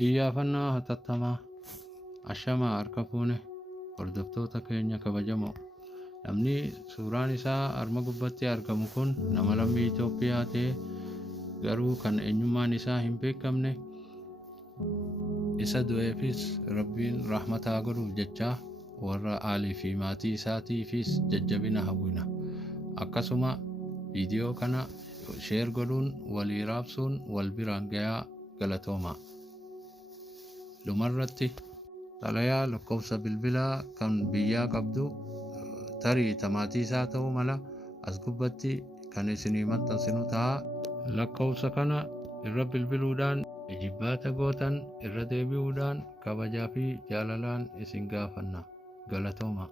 Iyyaafannaa hatattamaa ashamaa harka fuune hordoftoota keenya kabajamoo. Namni suuraan isaa arma gubbatti argamu kun nama lammii Itoophiyaa ta'e garuu kan eenyummaan isaa hin beekamne isa du'eefis Rabbiin rahmataa godhuuf jecha warra aalii fi maatii isaatiifis jajjabina hawwina. Akkasuma viidiyoo kana sheer godhuun walii raabsuun wal biraan gayaa galatooma. Dhumarratti xalayaa lakkoofsa bilbilaa kan biyyaa qabdu tarii tamaatii isaa ta'uu mala as gubbatti kan isinii maxxansinu ta'a. Lakkoofsa kana irra bilbiluudhaan ijibbaata gootan irra deebi'uudhaan kabajaa fi jaalalaan isin gaafanna. Galatooma.